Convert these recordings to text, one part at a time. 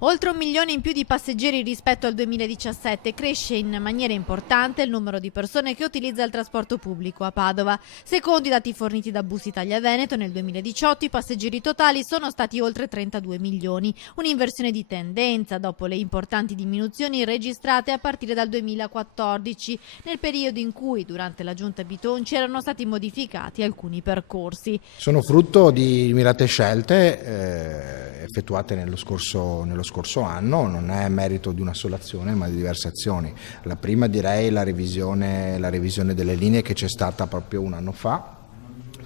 Oltre 1 milione in più di passeggeri rispetto al 2017, cresce in maniera importante il numero di persone che utilizza il trasporto pubblico a Padova. Secondo i dati forniti da Bus Italia Veneto, nel 2018 i passeggeri totali sono stati oltre 32 milioni, un'inversione di tendenza dopo le importanti diminuzioni registrate a partire dal 2014, nel periodo in cui durante la giunta Bitonci erano stati modificati alcuni percorsi. Sono frutto di mirate scelte effettuate nello scorso anno, non è merito di una sola azione ma di diverse azioni. La prima direi la revisione delle linee che c'è stata proprio un anno fa,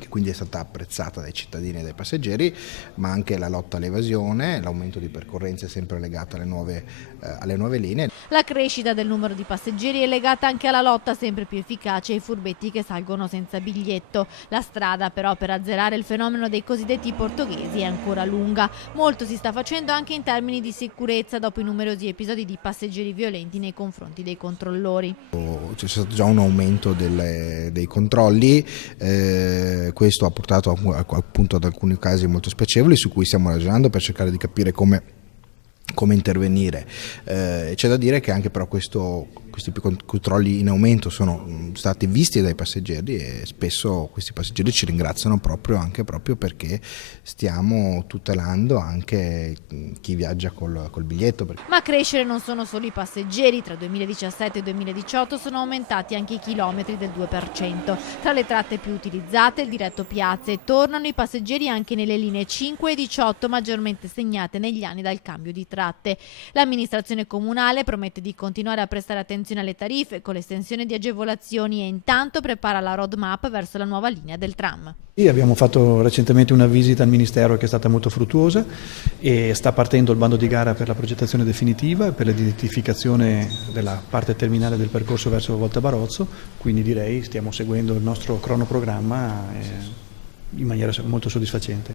che quindi è stata apprezzata dai cittadini e dai passeggeri, ma anche la lotta all'evasione, l'aumento di percorrenze sempre legato alle nuove linee. La crescita del numero di passeggeri è legata anche alla lotta sempre più efficace ai furbetti che salgono senza biglietto. La strada però per azzerare il fenomeno dei cosiddetti portoghesi è ancora lunga. Molto si sta facendo anche in termini di sicurezza dopo i numerosi episodi di passeggeri violenti nei confronti dei controllori. C'è stato già un aumento dei controlli, questo ha portato appunto ad alcuni casi molto spiacevoli su cui stiamo ragionando per cercare di capire come intervenire. C'è da dire che anche però questi controlli in aumento sono stati visti dai passeggeri e spesso questi passeggeri ci ringraziano proprio perché stiamo tutelando anche chi viaggia col biglietto. Ma a crescere non sono solo i passeggeri, tra 2017 e 2018 sono aumentati anche i chilometri del 2%. Tra le tratte più utilizzate il diretto piazze e tornano i passeggeri anche nelle linee 5 e 18 maggiormente segnate negli anni dal cambio di tratte. L'amministrazione comunale promette di continuare a prestare attenzione alle tariffe con l'estensione di agevolazioni e intanto prepara la roadmap verso la nuova linea del tram. Abbiamo fatto recentemente una visita al Ministero che è stata molto fruttuosa e sta partendo il bando di gara per la progettazione definitiva e per l'identificazione della parte terminale del percorso verso Volta Barozzo, quindi direi stiamo seguendo il nostro cronoprogramma in maniera molto soddisfacente.